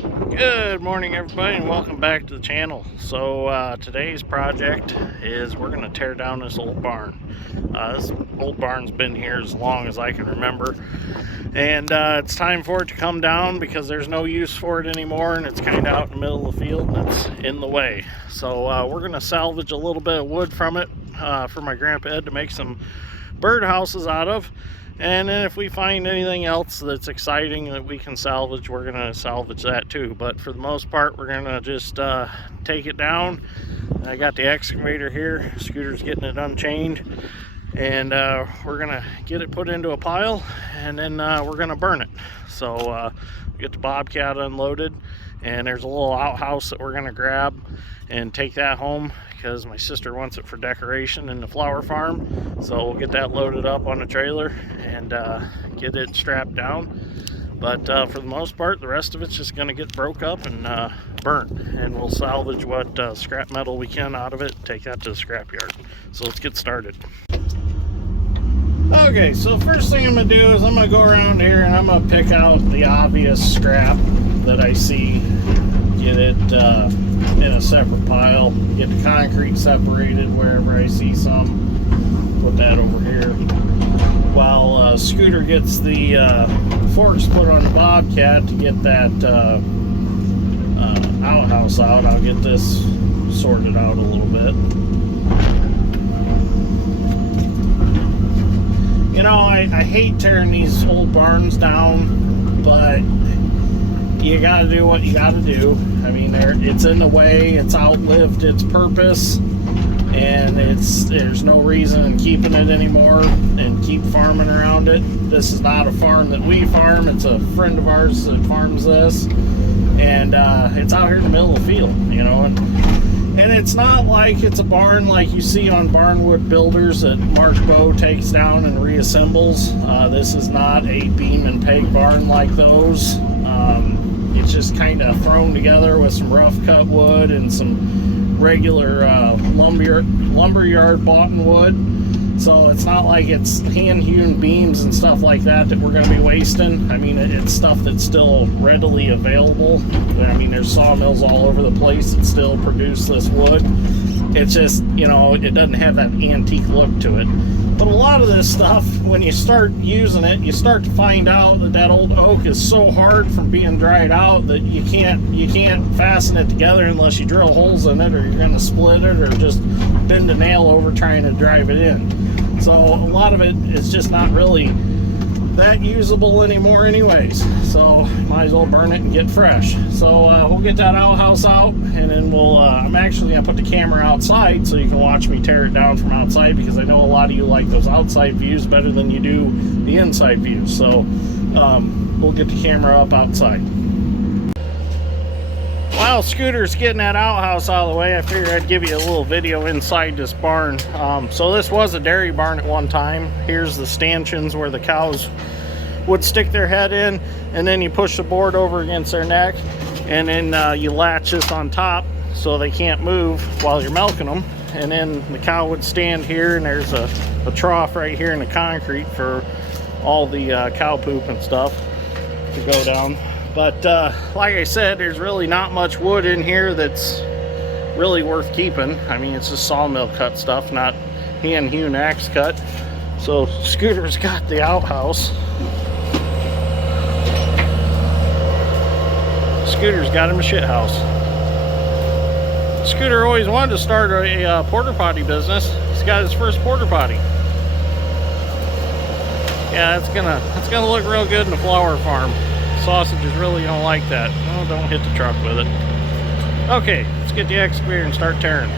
Good morning, everybody, and welcome back to the channel. So today's project is we're going to tear down this old barn. This old barn's been here as long as I can remember, and it's time for it to come down because there's no use for it anymore, and it's kind of out in the middle of the field and it's in the way. So we're going to salvage a little bit of wood from it for my grandpa Ed to make some bird houses out of. And then if we find anything else that's exciting that we can salvage, we're going to salvage that too. But for the most part, we're going to just take it down. I got the excavator here. Scooter's getting it unchained. And we're going to get it put into a pile, and then we're going to burn it. So get the Bobcat unloaded, and there's a little outhouse that we're going to grab and take that home because my sister wants it for decoration in the flower farm. So we'll get that loaded up on a trailer and get it strapped down. But for the most part, the rest of it's just going to get broke up and burnt, and we'll salvage what scrap metal we can out of it, take that to the scrapyard. So let's get started. Okay, so first thing I'm going to do is I'm going to go around here and I'm going to pick out the obvious scrap that I see, get it in a separate pile, get the concrete separated wherever I see some, put that over here. While Scooter gets the forks put on the Bobcat to get that outhouse out, I'll get this sorted out a little bit. You know, I hate tearing these old barns down, but you gotta do what you gotta do. I mean, it's in the way, it's outlived its purpose, and there's no reason in keeping it anymore and keep farming around it. This is not a farm that we farm, it's a friend of ours that farms this, and it's out here in the middle of the field, you know, and it's not like it's a barn like you see on barnwood builders that Mark Bow takes down and reassembles. This is not a beam and peg barn like those. It's just kind of thrown together with some rough cut wood and some regular lumberyard bought wood. So it's not like it's hand-hewn beams and stuff like that we're going to be wasting. I mean, it's stuff that's still readily available. I mean, there's sawmills all over the place that still produce this wood. It's just, you know, it doesn't have that antique look to it. But a lot of this stuff, when you start using it, you start to find out that old oak is so hard from being dried out that you can't fasten it together unless you drill holes in it, or you're going to split it, or just bend a nail over trying to drive it in. So a lot of it is just not really that usable anymore anyways. So might as well burn it and get fresh. So we'll get that outhouse out, and then we'll I'm actually gonna put the camera outside so you can watch me tear it down from outside, because I know a lot of you like those outside views better than you do the inside views. So we'll get the camera up outside. While Scooter's getting that outhouse out of the way, I figured I'd give you a little video inside this barn. So this was a dairy barn at one time. Here's the stanchions where the cows would stick their head in, and then you push the board over against their neck, and then you latch this on top so they can't move while you're milking them. And then the cow would stand here, and there's a trough right here in the concrete for all the cow poop and stuff to go down. But like I said, there's really not much wood in here that's really worth keeping. I mean, it's just sawmill cut stuff, not hand-hewn axe cut. So Scooter's got the outhouse. Scooter's got him a shit house. Scooter always wanted to start a porta potty business. He's got his first porta potty. Yeah, it's gonna look real good in the flower farm. Sausages really don't like that. Oh, don't hit the truck with it. Okay, let's get the excavator and start tearing.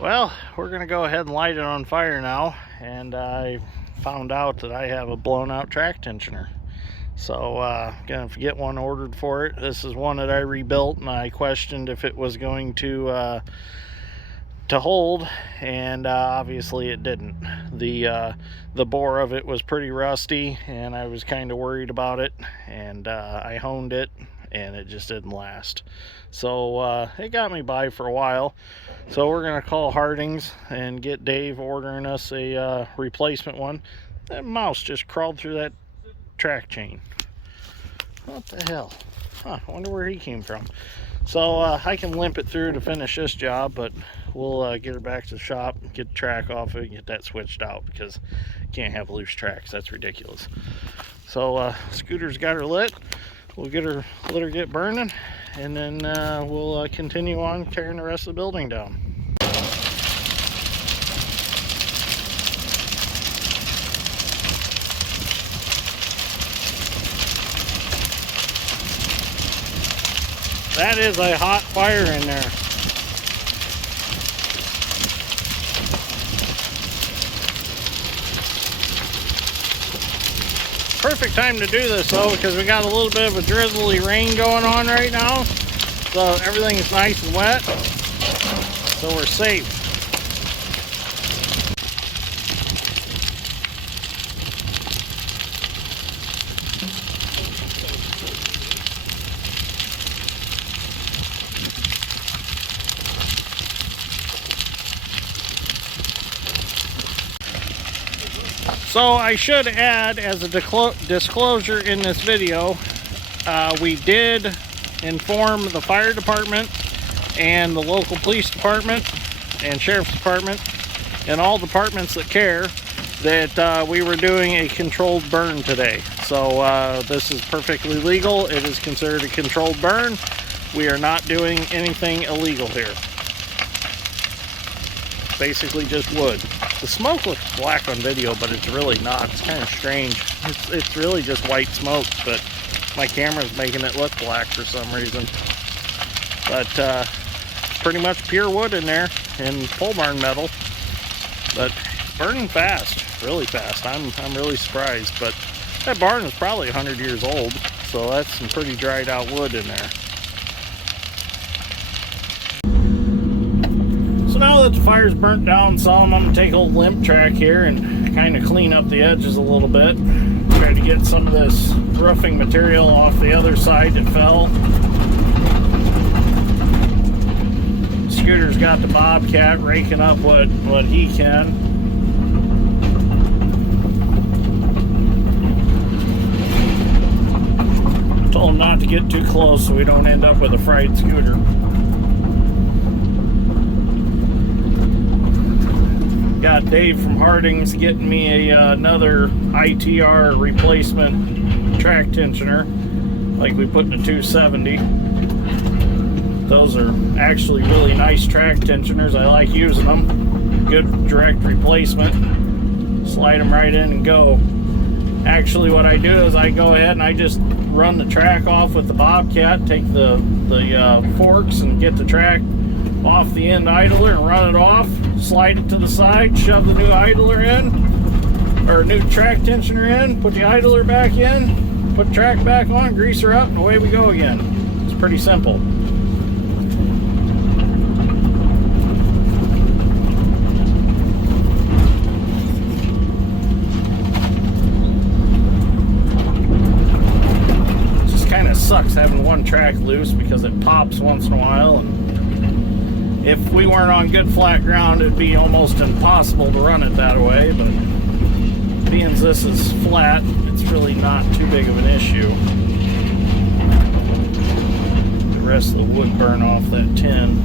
Well, we're going to go ahead and light it on fire now, and I found out that I have a blown out track tensioner. So going to get one ordered for it. This is one that I rebuilt, and I questioned if it was going to hold, and obviously it didn't. The bore of it was pretty rusty, and I was kind of worried about it, and I honed it, and it just didn't last. So it got me by for a while. So we're gonna call Harding's and get Dave ordering us a replacement one. That mouse just crawled through that track chain. What the hell? Huh, I wonder where he came from. So I can limp it through to finish this job, but we'll get her back to the shop, get the track off it, get that switched out, because you can't have loose tracks. That's ridiculous. So Scooter's got her lit. We'll let her get burning, and then we'll continue on tearing the rest of the building down. That is a hot fire in there. Perfect time to do this though, because we got a little bit of a drizzly rain going on right now, so everything is nice and wet, so we're safe. So I should add, as a disclosure in this video, we did inform the fire department and the local police department and sheriff's department and all departments that care that we were doing a controlled burn today. So this is perfectly legal. It is considered a controlled burn. We are not doing anything illegal here. Basically just wood. The smoke looks black on video, but it's really not. It's kind of strange. It's really just white smoke, but my camera's making it look black for some reason. But pretty much pure wood in there and pole barn metal, but burning fast, really fast. I'm really surprised. But that barn is probably 100 years old, so that's some pretty dried out wood in there. So now that the fire's burnt down some, I'm going to take a little limp track here and kind of clean up the edges a little bit. Try to get some of this roofing material off the other side that fell. Scooter's got the Bobcat raking up what he can. I told him not to get too close so we don't end up with a fried scooter. Got Dave from Harding's getting me another ITR replacement track tensioner, like we put in the 270. Those are actually really nice track tensioners. I like using them. Good direct replacement. Slide them right in and go. Actually, what I do is I go ahead and I just run the track off with the Bobcat, take the forks and get the track off the end idler and run it off, slide it to the side, shove the new idler in, or new track tensioner in, put the idler back in, put track back on, grease her up, and away we go again. It's pretty simple. Sucks having one track loose because it pops once in a while, and if we weren't on good flat ground it'd be almost impossible to run it that way, but being as this is flat, it's really not too big of an issue. The rest of the wood burn off that tin.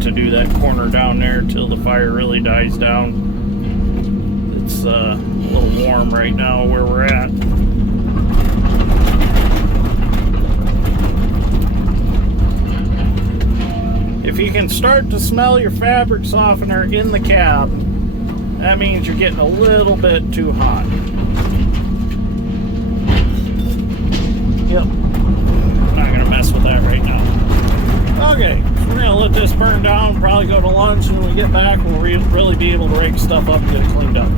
To do that corner down there till the fire really dies down. It's a little warm right now where we're at. If you can start to smell your fabric softener in the cab, that means you're getting a little bit too hot. Yep, I'm not gonna mess with that right now. Okay, we're going to let this burn down, probably go to lunch, and when we get back, we'll really be able to rake stuff up and get it cleaned up.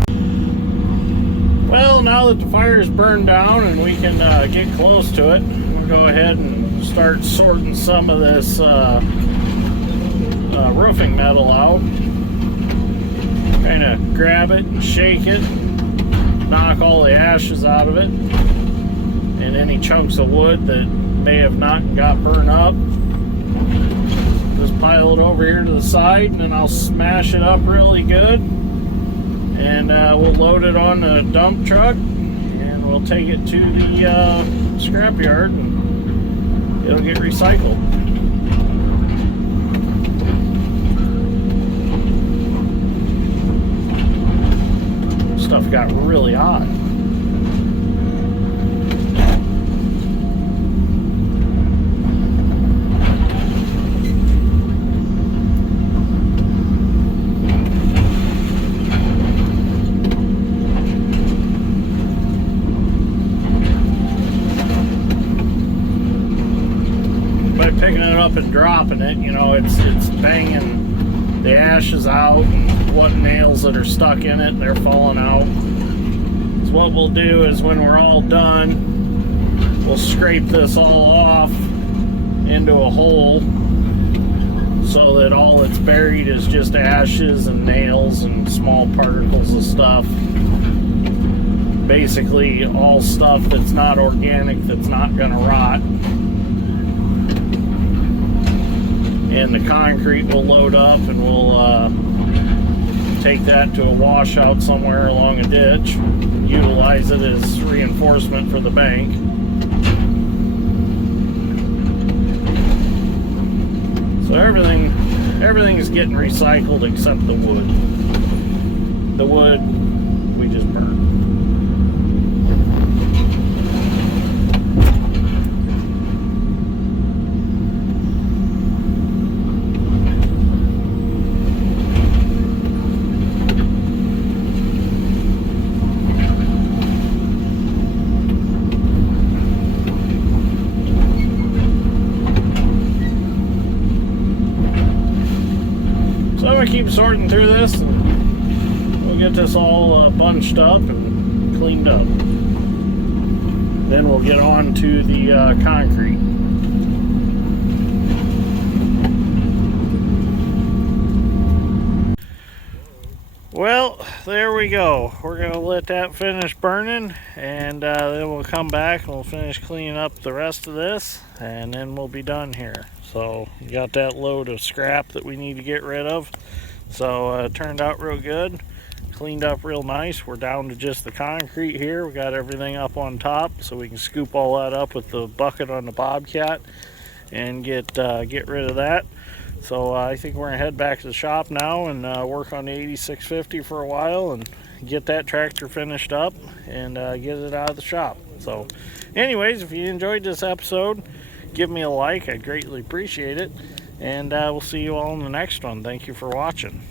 Well, now that the fire's burned down and we can get close to it, we'll go ahead and start sorting some of this roofing metal out. Kind of grab it and shake it, knock all the ashes out of it, and any chunks of wood that may have not got burned up. Just pile it over here to the side, and then I'll smash it up really good, and we'll load it on the dump truck, and we'll take it to the scrapyard, and it'll get recycled. Stuff got really hot. Picking it up and dropping it, you know, it's banging the ashes out and what nails that are stuck in it, they're falling out. So what we'll do is when we're all done, we'll scrape this all off into a hole so that all that's buried is just ashes and nails and small particles of stuff. Basically all stuff that's not organic, that's not gonna rot. And the concrete will load up, and we'll take that to a washout somewhere along a ditch, utilize it as reinforcement for the bank. So everything is getting recycled except the wood. The wood we just burned. Keep sorting through this, and we'll get this all bunched up and cleaned up. Then we'll get on to the concrete. Well, there we go. We're going to let that finish burning, and then we'll come back and we'll finish cleaning up the rest of this, and then we'll be done here. So we got that load of scrap that we need to get rid of. So it turned out real good, cleaned up real nice. We're down to just the concrete here. We got everything up on top, so we can scoop all that up with the bucket on the Bobcat and get rid of that. So I think we're going to head back to the shop now and work on the 8650 for a while and get that tractor finished up and get it out of the shop. So anyways, if you enjoyed this episode, give me a like. I'd greatly appreciate it. And we'll see you all in the next one. Thank you for watching.